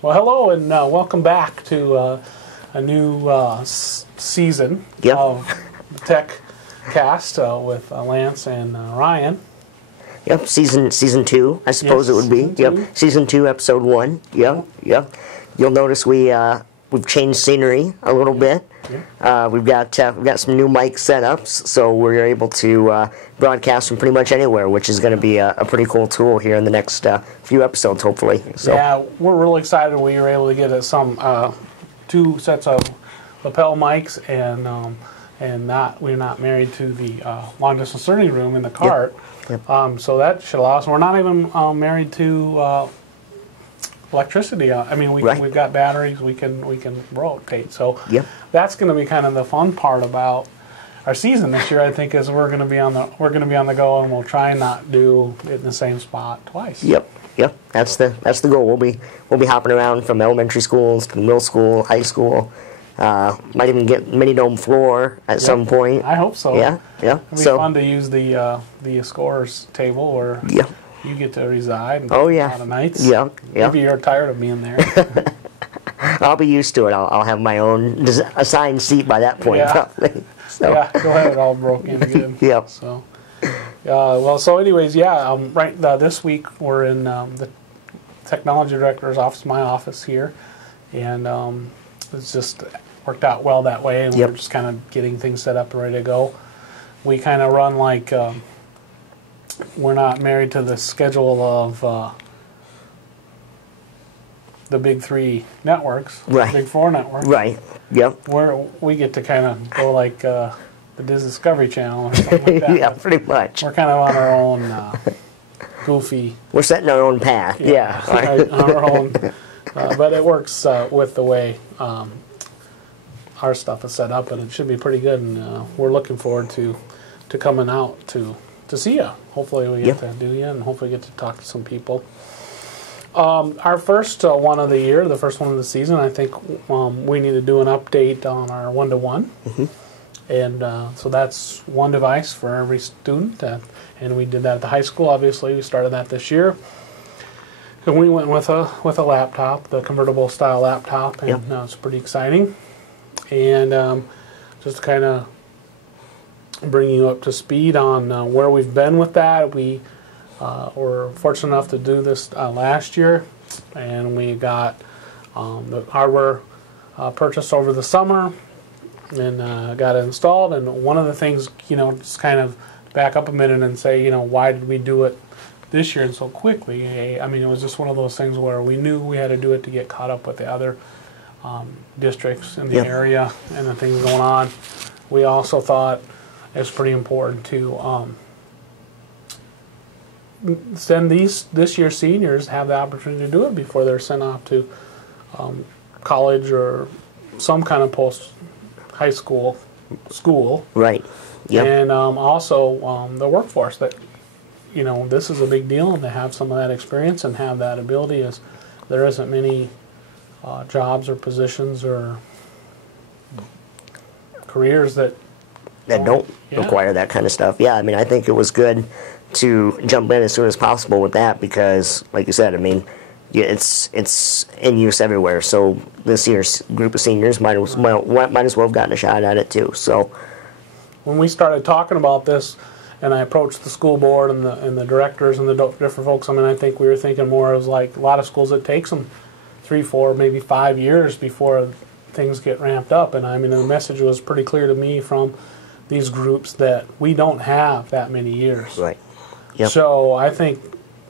Well, hello and welcome back to a new season of the TechCast with Lance and Ryan. Yep, season 2, I suppose it would be. Season 2, episode 1. Yep. You'll notice we've changed scenery a little bit. We've got some new mic setups, so we're able to broadcast from pretty much anywhere, which is going to be a pretty cool tool here in the next few episodes, hopefully. So. Yeah, we're really excited we were able to get some 2 sets of lapel mics, and we're not married to the long distance learning room in the cart. Yep. So that should allow us. We're not even married to electricity. I mean, we've got batteries. We can rotate. So that's going to be kind of the fun part about our season this year. I think is we're going to be on the go, and we'll try and not do it in the same spot twice. Yep. That's the goal. We'll be hopping around from elementary schools to middle school, high school. Might even get mini dome floor at some point. I hope so. Yeah. It'll be fun to use the scorers table where you get to reside. A lot of nights. Maybe you're tired of being there. I'll be used to it. I'll have my own assigned seat by that point. Probably. So. Yeah, go ahead. It all broke in again. So, so anyways, this week we're in the technology director's office, my office here, and it's just worked out well that way, and we're just kind of getting things set up and ready to go. We kind of run like we're not married to the schedule of the big 3 networks, big 4 networks. Right. Yep. We get to kind of go like the Discovery Channel or something like that. Yeah, pretty much. We're kind of on our own goofy. We're setting our own path. On our own. But it works with the way our stuff is set up, and it should be pretty good. And we're looking forward to coming out to see you. Hopefully we get to do you, and hopefully get to talk to some people. Our first one of the year, the first one of the season, I think we need to do an update on our one-to-one. And so that's one device for every student, and we did that at the high school. Obviously, we started that this year. And we went with a laptop, the convertible style laptop, and it's pretty exciting. And just to kind of bring you up to speed on where we've been with that, we were fortunate enough to do this last year, and we got the hardware purchased over the summer and got it installed. And one of the things, just kind of back up a minute and say, why did we do it this year and so quickly? I mean, it was just one of those things where we knew we had to do it to get caught up with the other districts in the area and the things going on. We also thought it was pretty important to send this year's seniors have the opportunity to do it before they're sent off to college or some kind of post-high school. Right. Yep. And also the workforce that this is a big deal, and to have some of that experience and have that ability, as there isn't many jobs or positions or careers that don't require that kind of stuff. Yeah, I mean, I think it was good to jump in as soon as possible with that because, like you said, I mean, it's in use everywhere. So this year's group of seniors might as well have gotten a shot at it too. So when we started talking about this, and I approached the school board and the directors and the different folks, I mean, I think we were thinking more of like a lot of schools, it takes them 3, 4, maybe 5 years before things get ramped up. And I mean, the message was pretty clear to me from these groups that we don't have that many years. Right. Yep. So I think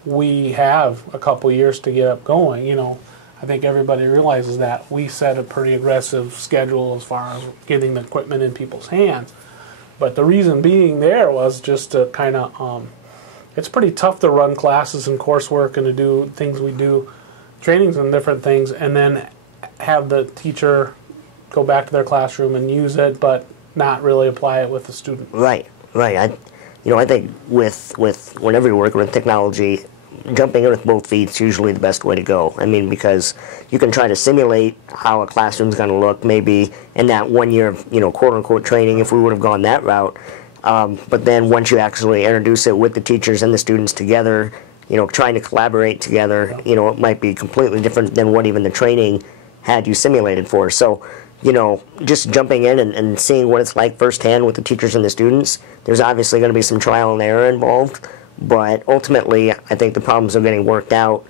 we have a couple years to get up going. I think everybody realizes that we set a pretty aggressive schedule as far as getting the equipment in people's hands. But the reason being there was just to kind of, it's pretty tough to run classes and coursework and to do things we do, trainings and different things, and then have the teacher go back to their classroom and use it, but not really apply it with the student. Right. I think with whenever you're working with technology, jumping in with both feet is usually the best way to go. I mean, because you can try to simulate how a classroom's going to look maybe in that 1 year, quote-unquote training if we would have gone that route. But then once you actually introduce it with the teachers and the students together, trying to collaborate together, it might be completely different than what even the training had you simulated for. So, just jumping in and seeing what it's like firsthand with the teachers and the students, there's obviously going to be some trial and error involved, but ultimately, I think the problems are getting worked out,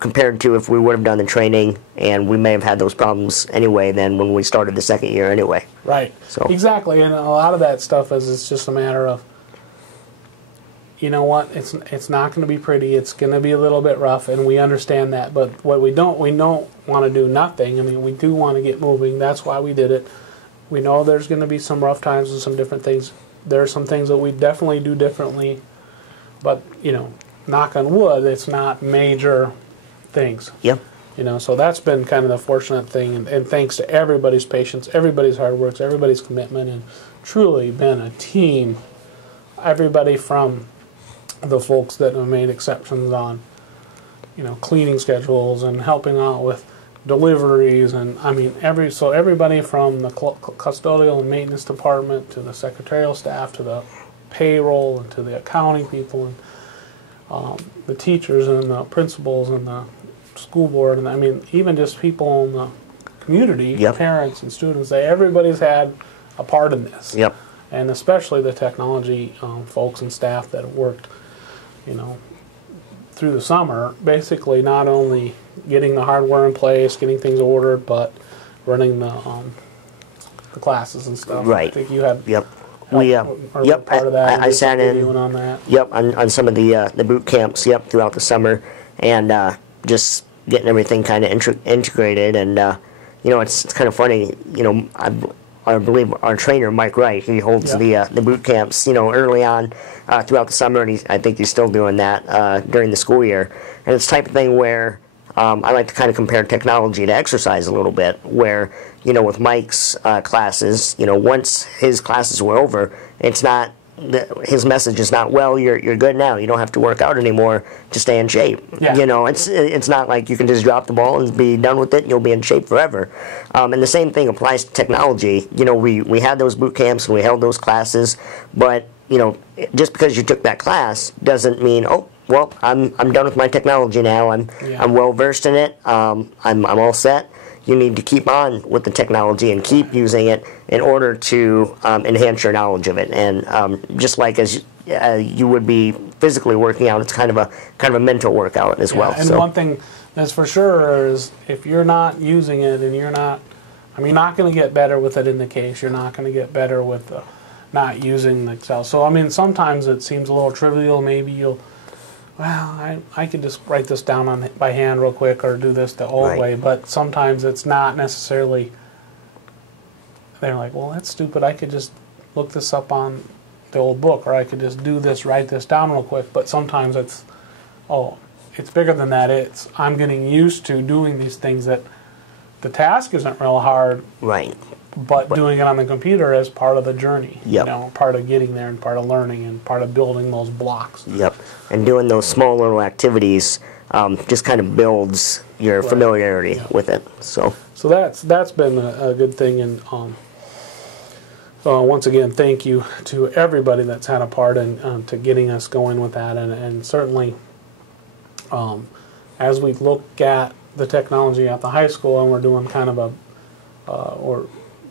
compared to if we would have done the training, and we may have had those problems anyway then when we started the second year anyway. Right. So exactly, and a lot of that stuff it's just a matter of, you know what, it's not going to be pretty, it's going to be a little bit rough, and we understand that, but what we don't want to do nothing. I mean, we do want to get moving. That's why we did it. We know there's going to be some rough times and some different things. There are some things that we definitely do differently, but, knock on wood, it's not major things. Yep. So that's been kind of the fortunate thing, and thanks to everybody's patience, everybody's hard work, everybody's commitment, and truly been a team. Everybody from the folks that have made exceptions on, cleaning schedules and helping out with deliveries, and I mean everybody from the custodial and maintenance department to the secretarial staff to the payroll and to the accounting people and the teachers and the principals and the school board, and I mean even just people in the community, yep. parents and students. Everybody's had a part in this. Yep. And especially the technology folks and staff that have worked, through the summer, basically not only getting the hardware in place, getting things ordered, but running the classes and stuff. Right. I think you had. Yep. Yep. Part of that. I sat in on that. Yep, on some of the boot camps. Yep, throughout the summer, and just getting everything kind of integrated, and it's kind of funny. I believe our trainer Mike Wright, he holds the boot camps, early on throughout the summer, and I think he's still doing that during the school year. And it's the type of thing where I like to kind of compare technology to exercise a little bit, where with Mike's classes, once his classes were over, it's not. His message is not, well, you're good now. You don't have to work out anymore to stay in shape. Yeah. It's not like you can just drop the ball and be done with it and you'll be in shape forever. And the same thing applies to technology. We had those boot camps and we held those classes, but just because you took that class doesn't mean, oh, well, I'm done with my technology now. I'm well versed in it. I'm all set. You need to keep on with the technology and keep using it in order to enhance your knowledge of it. And just like as you would be physically working out, it's kind of a mental workout as well. And one thing that's for sure is if you're not using it and you're not going to get better with it in the case. You're not going to get better with not using the Excel. So sometimes it seems a little trivial. Maybe I could just write this down by hand real quick or do this the old way, but sometimes it's not necessarily, they're like, well, that's stupid, I could just look this up on the old book, or I could just do this, write this down real quick, but sometimes it's bigger than that. I'm getting used to doing these things that the task isn't real hard. Right. But doing it on the computer is part of the journey, Yep. Part of getting there and part of learning and part of building those blocks. Yep, and doing those small little activities just kind of builds your familiarity with it. So that's been a good thing, and once again, thank you to everybody that's had a part in to getting us going with that, and certainly as we look at the technology at the high school, and we're doing kind of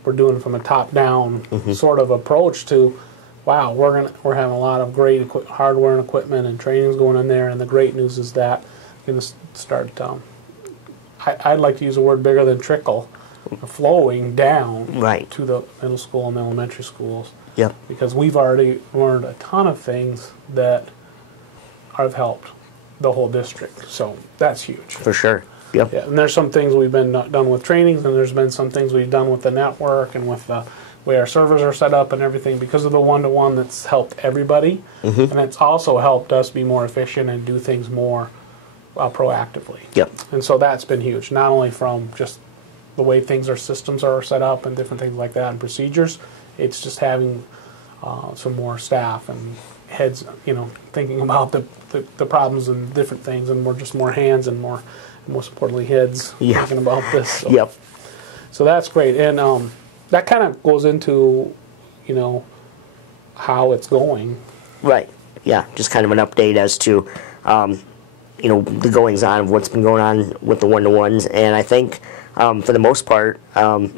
we're doing from a top-down sort of approach to, wow, we're having a lot of great hardware and equipment and trainings going in there, and the great news is that we're going to start, I'd like to use a word bigger than trickle, flowing down to the middle school and elementary schools. Yep. Because we've already learned a ton of things that have helped the whole district, so that's huge. For sure. Yep. Yeah, and there's some things we've been done with trainings, and there's been some things we've done with the network and with the way our servers are set up and everything, because of the one-to-one that's helped everybody, and it's also helped us be more efficient and do things more proactively. Yep. And so that's been huge, not only from just the way systems are set up and different things like that and procedures, it's just having some more staff and heads, thinking about the problems and different things, and we're just more hands and most importantly heads thinking about this. So. Yep. So that's great, and that kind of goes into, how it's going. Right. just kind of an update as to, the goings on of what's been going on with the one-to-ones. And I think, for the most part, a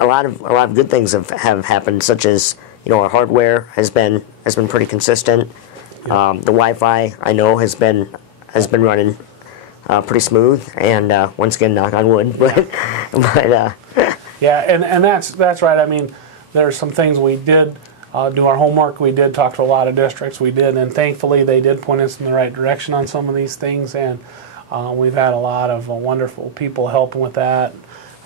lot of good things have happened, such as, our hardware has been pretty consistent. The Wi-Fi, I know, has been running pretty smooth, and once again, knock on wood. But yeah, and that's right. I mean, there's some things we did do our homework. We did talk to a lot of districts. We did, and thankfully they did point us in the right direction on some of these things. And we've had a lot of wonderful people helping with that.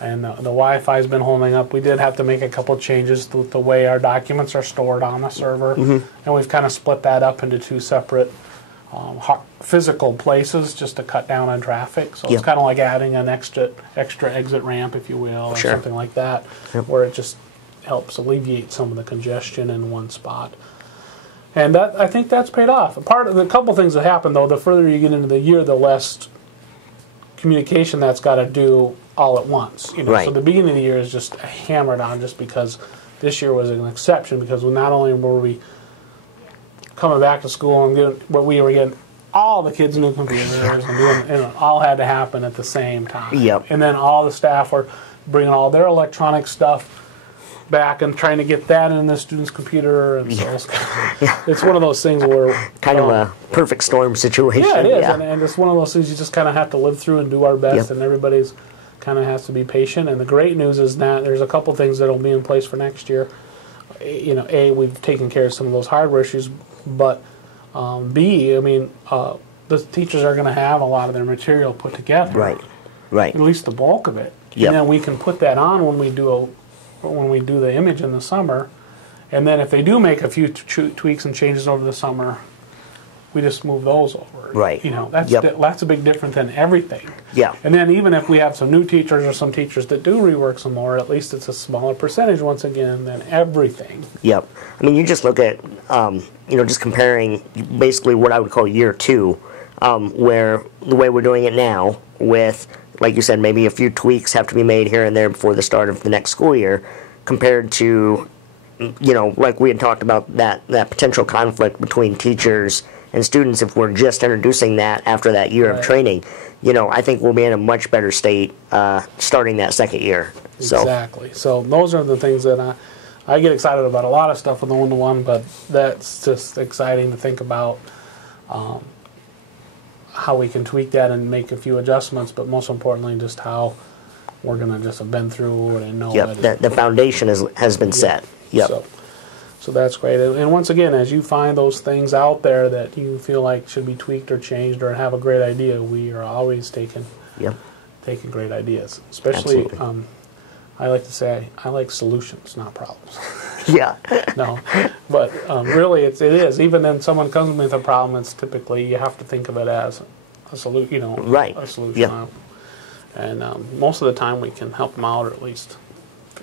And the Wi-Fi's been holding up. We did have to make a couple of changes to the way our documents are stored on the server, and we've kind of split that up into two separate physical places just to cut down on traffic. So it's kind of like adding an extra exit ramp, if you will, or something like that, where it just helps alleviate some of the congestion in one spot. And I think that's paid off. A couple things that happen, though, the further you get into the year, the less communication that's got to do all at once. So the beginning of the year is just hammered on, just because this year was an exception, because not only were we coming back to school we were getting all the kids new computers and it all had to happen at the same time. And then all the staff were bringing all their electronic stuff back and trying to get that in the student's computer, and so it's one of those things where kind of a perfect storm situation. Yeah, it is, and it's one of those things you just kind of have to live through and do our best, and everybody's kind of has to be patient. And the great news is that there's a couple things that'll be in place for next year. We've taken care of some of those hardware issues, but B, the teachers are going to have a lot of their material put together, right? At least the bulk of it, and then we can put that on when we do the image in the summer, and then if they do make a few tweaks and changes over the summer, we just move those over. That's a big difference than everything. And then even if we have some new teachers or some teachers that do rework some more, at least it's a smaller percentage once again than everything. I mean, you just look at just comparing basically what I would call year two, where the way we're doing it now with, like you said, maybe a few tweaks have to be made here and there before the start of the next school year, compared to, like we had talked about, that potential conflict between teachers and students if we're just introducing that after that year of training. I think we'll be in a much better state starting that second year. Exactly. So those are the things that I get excited about. A lot of stuff with the one-to-one, but that's just exciting to think about. How we can tweak that and make a few adjustments, but most importantly, just how we're going to just have been through it and know that the foundation has been set. So that's great. And once again, as you find those things out there that you feel like should be tweaked or changed or have a great idea, we are always taking great ideas. Especially, I like to say, I like solutions, not problems. No, but really, it is. Even when someone comes with a problem, it's typically you have to think of it as a solution. A solution. And most of the time, we can help them out, or at least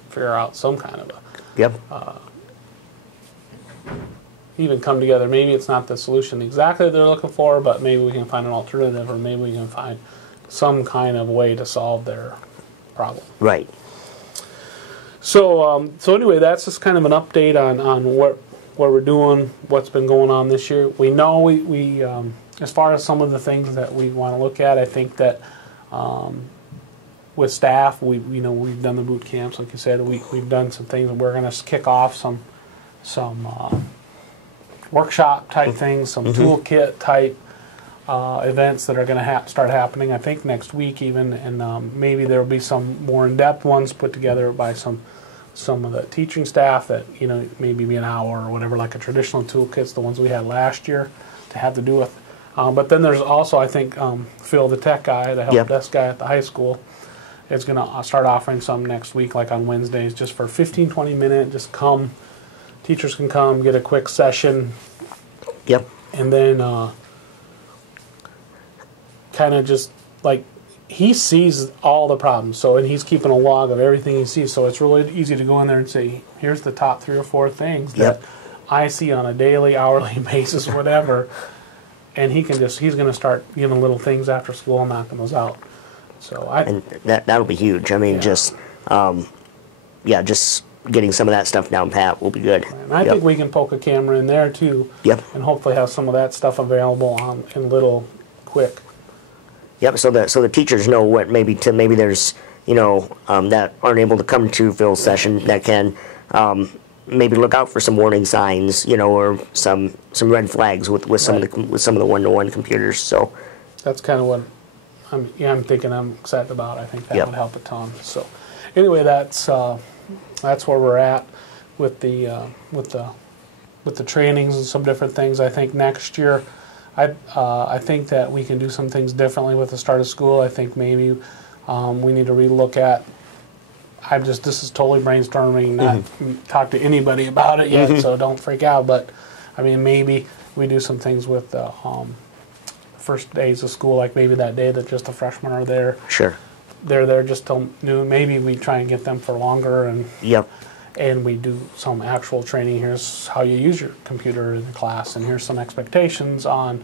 figure out some kind of even come together. Maybe it's not the solution exactly they're looking for, but maybe we can find an alternative, or maybe we can find some kind of way to solve their problem. So anyway, that's just kind of an update on what we're doing, what's been going on this year. We know we as far as some of the things that we want to look at, I think that with staff, we've done the boot camps, like you said. We've done some things. We're going to kick off some workshop type things, some toolkit type events that are going to start happening, I think, next week even, and maybe there will be some more in-depth ones put together by some of the teaching staff that, maybe be an hour or whatever, like a traditional toolkits, the ones we had last year, to have to do with. But then there's also, I think, Phil, the tech guy, the help desk guy at the high school, is going to start offering some next week, like on Wednesdays, just for 15, 20 minutes, just come. Teachers can come, get a quick session. And then kind of just like, he sees all the problems, and he's keeping a log of everything he sees, so it's really easy to go in there and say, here's the top 3 or 4 things that I see on a daily, hourly basis, whatever, and he's going to start giving little things after school and knocking those out. So and that'll be huge. I mean, just getting some of that stuff down pat will be good. And I think we can poke a camera in there too. Yep. And hopefully have some of that stuff available in little quick. Yep. So the teachers know what maybe there's that aren't able to come to Phil's session that can maybe look out for some warning signs, or some red flags with some of the one-to-one computers. So that's kind of what I'm thinking. I'm excited about. I think that would help a ton. So anyway, that's where we're at with the trainings and some different things. I think next year, I think that we can do some things differently with the start of school. I think maybe we need to relook at. This is totally brainstorming, not talk to anybody about it yet, so don't freak out. But I mean, maybe we do some things with the first days of school, like maybe that day that just the freshmen are there. Sure. They're there just till noon. Maybe we try and get them for longer, and we do some actual training. Here's how you use your computer in the class, and here's some expectations on.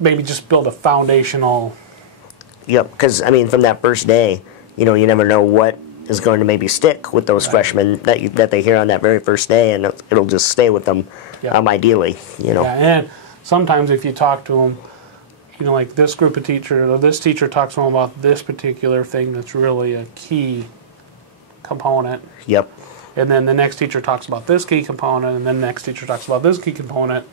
Maybe just build a foundational. Yep, because I mean, from that first day, you never know what is going to maybe stick with those freshmen that they hear on that very first day, and it'll just stay with them. Ideally, Yeah, and sometimes if you talk to them, like this group of teachers, or this teacher talks to them about this particular thing that's really a key component. Yep. And then the next teacher talks about this key component, and then the next teacher talks about this key component.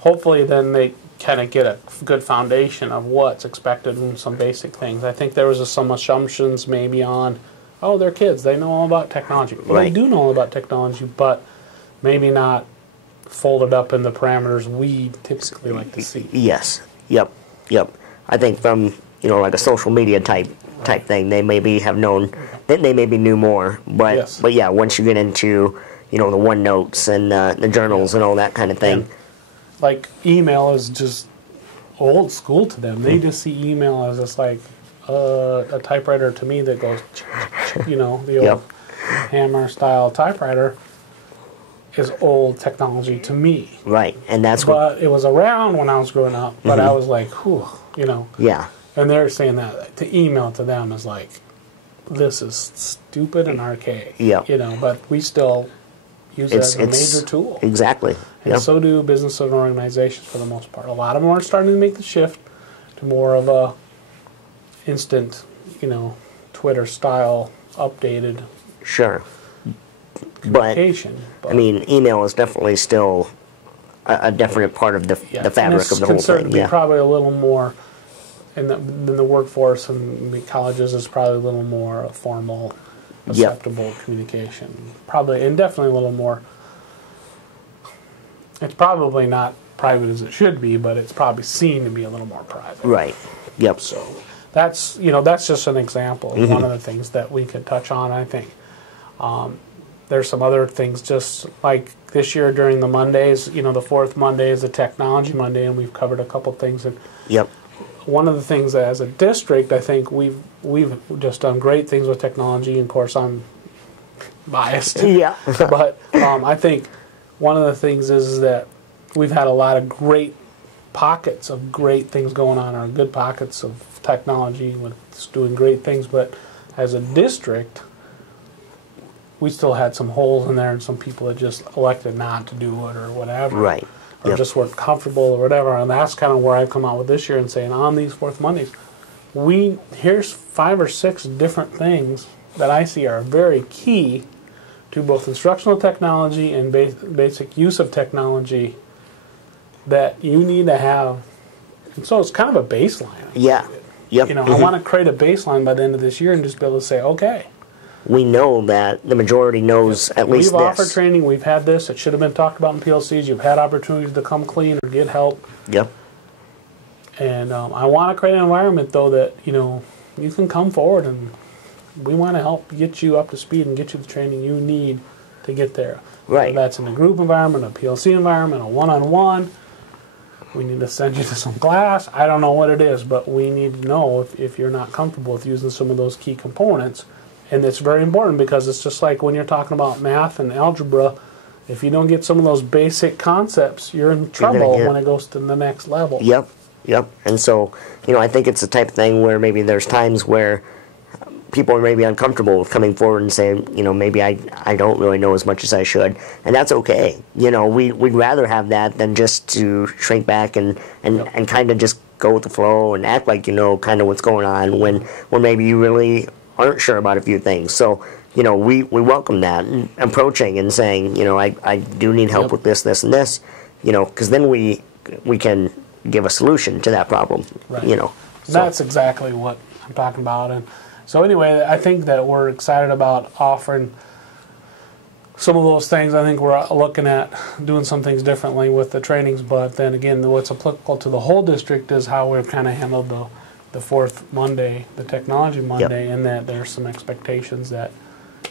Hopefully then they kind of get a good foundation of what's expected and some basic things. I think there was some assumptions maybe on, they're kids, they know all about technology. Well, they do know all about technology, but maybe not folded up in the parameters we typically like to see. Yes. Yep. I think from, like a social media type thing, they maybe have known, they maybe knew more, but yeah, once you get into, the OneNotes and the journals and all that kind of thing. Like email is just old school to them. They just see email as just like a typewriter to me that goes, the old hammer style typewriter is old technology to me. Right, and that's But it was around when I was growing up, but I was like, whew, Yeah. And they're saying that to email to them is like, this is stupid and archaic. Yeah. But we still use it as a major tool. Exactly. And so do businesses and organizations for the most part. A lot of them are starting to make the shift to more of a instant, Twitter-style updated communication. But I mean, email is definitely still a definite part of the fabric of the whole thing. It's considered to be probably a little more, in the workforce and the colleges, is probably a little more formal, acceptable communication. Probably, and definitely a little more. It's probably not private as it should be, but it's probably seen to be a little more private. Right. Yep. So that's just an example of one of the things that we could touch on. I think there's some other things, just like this year during the Mondays. The fourth Monday is a Technology Monday, and we've covered a couple things. And one of the things that, as a district, I think we've just done great things with technology. And of course, I'm biased. Yeah. But I think one of the things is that we've had a lot of great pockets of great things going on, or good pockets of technology with doing great things. But as a district, we still had some holes in there, and some people that just elected not to do it or whatever. Right. Or just weren't comfortable or whatever. And that's kind of where I've come out with this year and saying, on these fourth Mondays, here's 5 or 6 different things that I see are very key to both instructional technology and basic use of technology that you need to have. And so it's kind of a baseline. Yeah. Yep. I want to create a baseline by the end of this year and just be able to say, okay, we know that the majority knows at least We've offered training. We've had this. It should have been talked about in PLCs. You've had opportunities to come clean or get help. Yep. And I want to create an environment, though, that, you can come forward and we want to help get you up to speed and get you the training you need to get there. Right. Whether that's in a group environment, a PLC environment, a one-on-one. We need to send you to some class. I don't know what it is, but we need to know if you're not comfortable with using some of those key components. And it's very important, because it's just like when you're talking about math and algebra, if you don't get some of those basic concepts, you're in trouble when it goes to the next level. Yep. And so, I think it's the type of thing where maybe there's times where people are maybe uncomfortable with coming forward and saying, maybe I don't really know as much as I should, and that's okay. We'd rather have that than just to shrink back and kind of just go with the flow and act like you know kind of what's going on when maybe you really aren't sure about a few things. So we welcome that and approaching and saying, I do need help with this, and this, because then we can give a solution to that problem. Right. So that's exactly what I'm talking about. And so anyway, I think that we're excited about offering some of those things. I think we're looking at doing some things differently with the trainings, but then again, what's applicable to the whole district is how we've kind of handled the fourth Monday, the technology Monday, and that there's some expectations that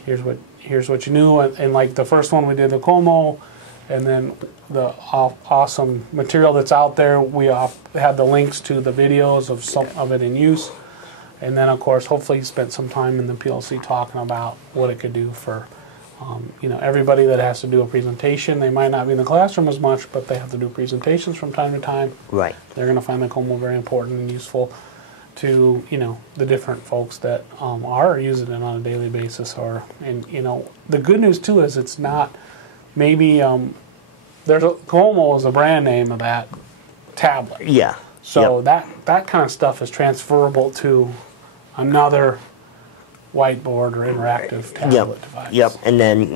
here's what you knew, and like the first one we did the Como, and then the awesome material that's out there. We had the links to the videos of some of it in use. And then, of course, hopefully you spent some time in the PLC talking about what it could do for, everybody that has to do a presentation. They might not be in the classroom as much, but they have to do presentations from time to time. Right. They're going to find the Como very important and useful to, the different folks that are using it on a daily basis. The good news, too, is it's not maybe Como is a brand name of that tablet. Yeah. So that kind of stuff is transferable to another whiteboard or interactive tablet device. Yep. And then,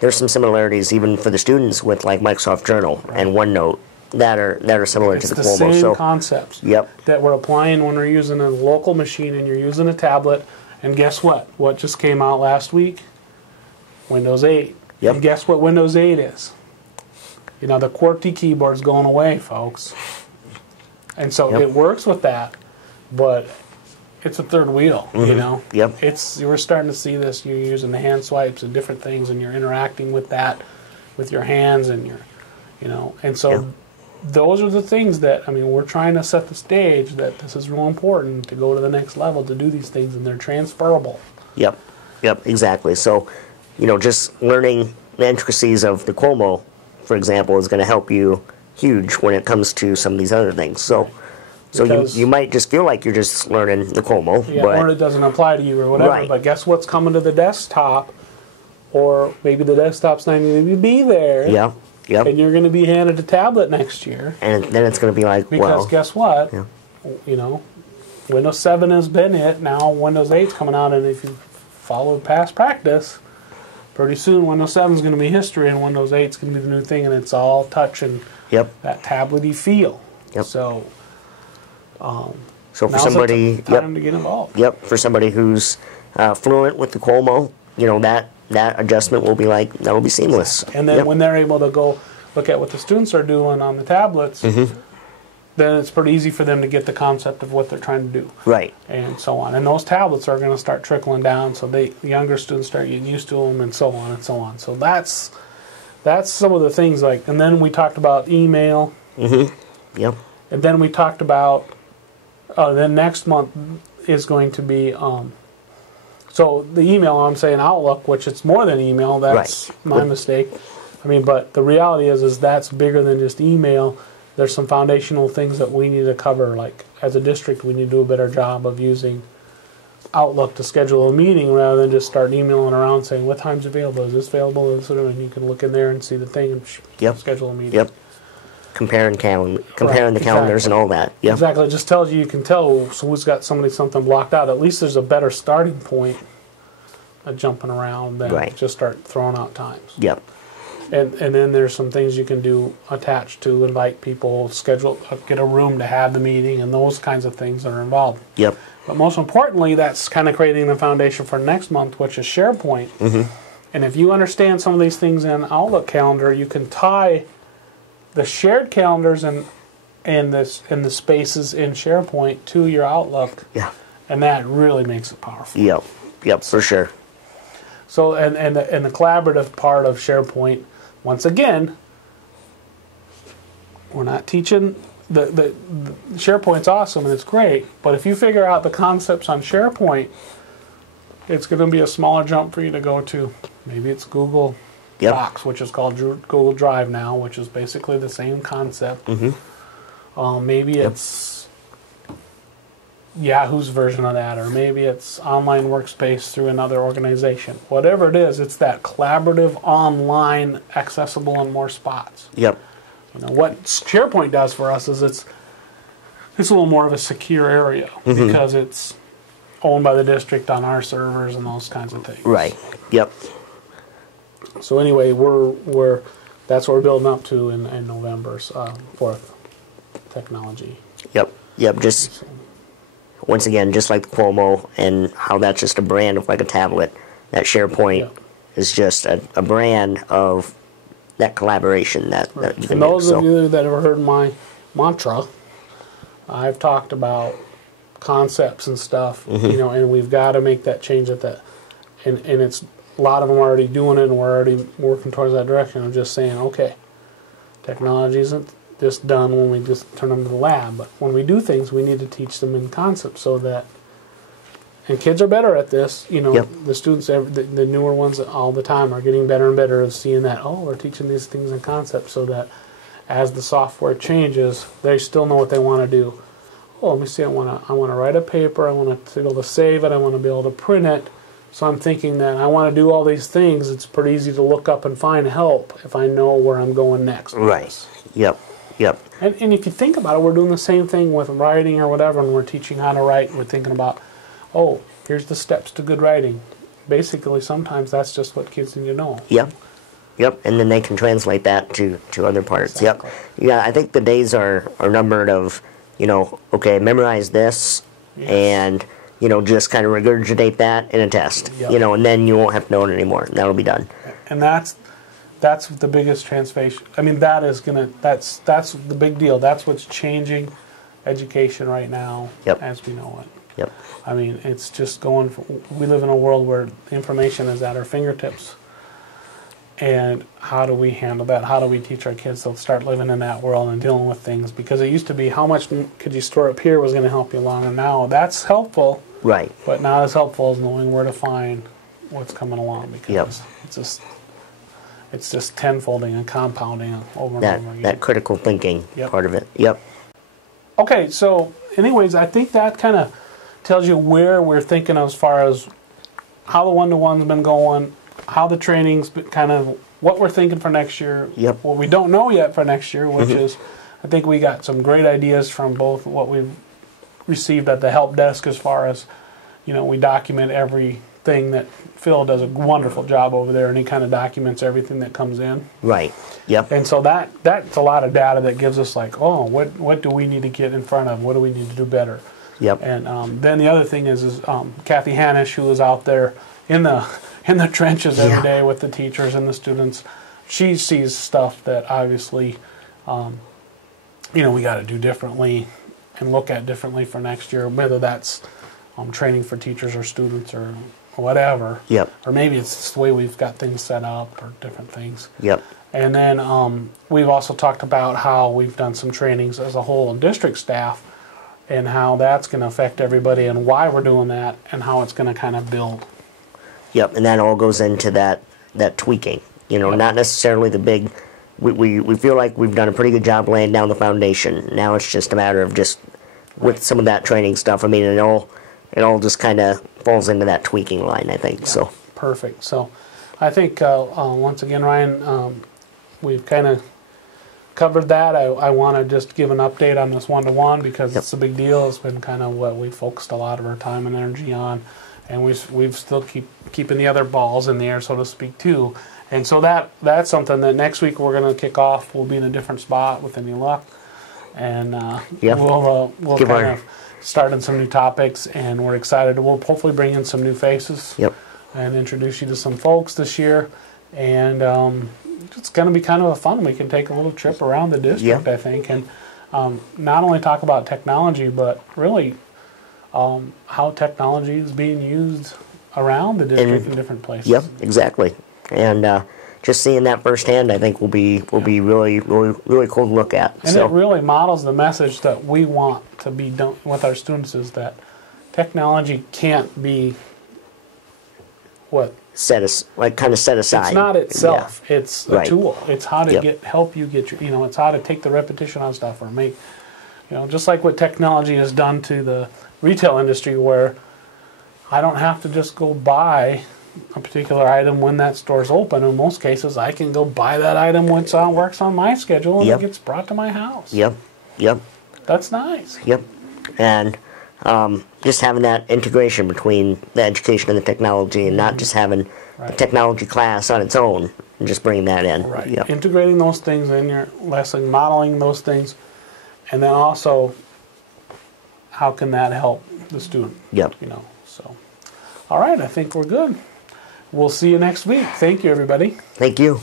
there's some similarities even for the students with like Microsoft Journal and OneNote that are similar to the Como. It's the same concepts that we're applying when we're using a local machine and you're using a tablet. And guess what? What just came out last week? Windows 8. Yep. And guess what Windows 8 is? The QWERTY keyboard's going away, folks. And so it works with that, but it's a third wheel, Yep. We're starting to see this. You're using the hand swipes and different things, and you're interacting with that, with your hands and and so those are the things that, we're trying to set the stage that this is real important to go to the next level to do these things, and they're transferable. Yep, exactly. So, just learning the intricacies of the Como, for example, is going to help you huge when it comes to some of these other things. So you might just feel like you're just learning the Como, or it doesn't apply to you or whatever. Right. But guess what's coming to the desktop, or maybe the desktop's not even going to be there. Yeah. Yep. And you're going to be handed a tablet next year. And then it's going to be like, because guess what? Windows 7 has been it. Now Windows 8's coming out, and if you follow past practice, pretty soon Windows 7 is going to be history, and Windows 8 is going to be the new thing, and it's all touch and that tablet-y feel. Yep. So for somebody, time to get involved. Yep. For somebody who's fluent with the Como, that adjustment will be seamless. And then when they're able to go look at what the students are doing on the tablets, then it's pretty easy for them to get the concept of what they're trying to do. Right. And so on. And those tablets are going to start trickling down, so the younger students start getting used to them, and so on and so on. So that's some of the things and then we talked about email. Yep. And then we talked about, then next month is going to be, so the email, I'm saying Outlook, which it's more than email. That's my mistake. But the reality is that's bigger than just email. There's some foundational things that we need to cover. Like as a district, we need to do a better job of using Outlook to schedule a meeting rather than just start emailing around saying, what time's available? Is this available? And you can look in there and see the thing and schedule a meeting. Yep. Comparing the calendars and all that. Yep. Exactly. It just tells you, can tell so who's got something blocked out. At least there's a better starting point of jumping around than just start throwing out times. Yep. And then there's some things you can do attached to invite people, get a room to have the meeting, and those kinds of things that are involved. Yep. But most importantly, that's kind of creating the foundation for next month, which is SharePoint. And if you understand some of these things in Outlook calendar, you can tie the shared calendars and the spaces in SharePoint to your Outlook. Yeah. And that really makes it powerful. Yep, for sure. So and the collaborative part of SharePoint, once again, we're not teaching the SharePoint's awesome and it's great, but if you figure out the concepts on SharePoint, it's going to be a smaller jump for you to go to. Maybe it's Google Docs, which is called Google Drive now, which is basically the same concept. Maybe it's Yahoo's version of that, or maybe it's online workspace through another organization. Whatever it is, it's that collaborative, online, accessible in more spots. Yep. You know, what SharePoint does for us is it's a little more of a secure area because it's owned by the district on our servers and those kinds of things. Right. Yep. So anyway, we're that's what we're building up to in November for technology. Yep. Yep. Just once again, just like the Cuomo and how that's just a brand of like a tablet. That SharePoint is just a brand of that collaboration that you can And those of you that have heard my mantra, I've talked about concepts and stuff, you know, and we've got to make that change and it's a lot of them are already doing it, and we're already working towards that direction. I'm just saying, okay, technology isn't just done when we just turn them to the lab, but when we do things, we need to teach them in concepts so that, and kids are better at this, you know, the students, the newer ones all the time are getting better and better at seeing that, oh, we're teaching these things in concepts so that as the software changes, they still know what they want to do. Oh, let me see, I want to write a paper, I want to be able to save it, I want to be able to print it. So I'm thinking that I want to do all these things. It's pretty easy to look up and find help if I know where I'm going next. Right. Yep. Yep. And if you think about it, we're doing the same thing with writing or whatever, and we're teaching how to write, and we're thinking about, oh, here's the steps to good writing. Basically, sometimes that's just what kids need to know. Yep. Yep. And then they can translate that to other parts. Exactly. Yep. Yeah, I think the days are numbered of, you know, okay, memorize this and, you know, just kind of regurgitate that in a test, you know, and then you won't have to know it anymore. And that'll be done. And that's the biggest transformation. I mean, that's the big deal. That's what's changing education right now as we know it. Yep. I mean, it's just going. We live in a world where information is at our fingertips. And how do we handle that? How do we teach our kids to start living in that world and dealing with things? Because it used to be how much could you store up here was going to help you along, and now that's helpful. Right. But not as helpful as knowing where to find what's coming along, because it's just tenfolding and compounding over and over again. That critical thinking part of it. Yep. Okay, so anyways, I think that kind of tells you where we're thinking as far as how the one-to-one's been going, how the training's been kind of, what we're thinking for next year, what we don't know yet for next year, which is, I think we got some great ideas from both what we've received at the help desk as far as, you know, we document everything that Phil does a wonderful job over there, and he kind of documents everything that comes in. Right. Yep. And so that's a lot of data that gives us like, oh, what do we need to get in front of? What do we need to do better? Yep. And then the other thing is Kathy Hanisch, who is out there in the trenches every day with the teachers and the students. She sees stuff that obviously, you know, we got to do differently and look at differently for next year, whether that's training for teachers or students or whatever. Yep. Or maybe it's just the way we've got things set up or different things. Yep. And then we've also talked about how we've done some trainings as a whole in district staff and how that's going to affect everybody and why we're doing that and how it's going to kind of build. Yep, and that all goes into that tweaking. You know, not necessarily the big. We feel like we've done a pretty good job laying down the foundation. Now it's just a matter of just with some of that training stuff. I mean, it all just kind of falls into that tweaking line, I think. So perfect. So I think once again, Ryan, we've kind of covered that. I want to just give an update on this one-to-one because it's a big deal. It's been kind of what we focused a lot of our time and energy on. And we've still keeping the other balls in the air, so to speak, too. And so that's something that next week we're going to kick off. We'll be in a different spot with any luck, and we'll kind of start on some new topics. And we're excited. We'll hopefully bring in some new faces and introduce you to some folks this year. And it's going to be kind of a fun. We can take a little trip around the district, I think, and not only talk about technology, but really. How technology is being used around the district in different places. Yep, exactly. And just seeing that firsthand, I think will be really cool to look at. And it really models the message that we want to be done with our students is that technology can't be set aside. It's not itself. It's a tool. It's how to help you get your. It's how to take the repetition on stuff or make. Just like what technology has done to the retail industry where I don't have to just go buy a particular item when that store's open. In most cases, I can go buy that item when it works on my schedule and it gets brought to my house. Yep. That's nice. Yep. And just having that integration between the education and the technology, and not just having a technology class on its own and just bringing that in. Right. Yep. Integrating those things in your lesson, modeling those things, and then also how can that help the student? Yep. So. All right, I think we're good. We'll see you next week. Thank you, everybody. Thank you.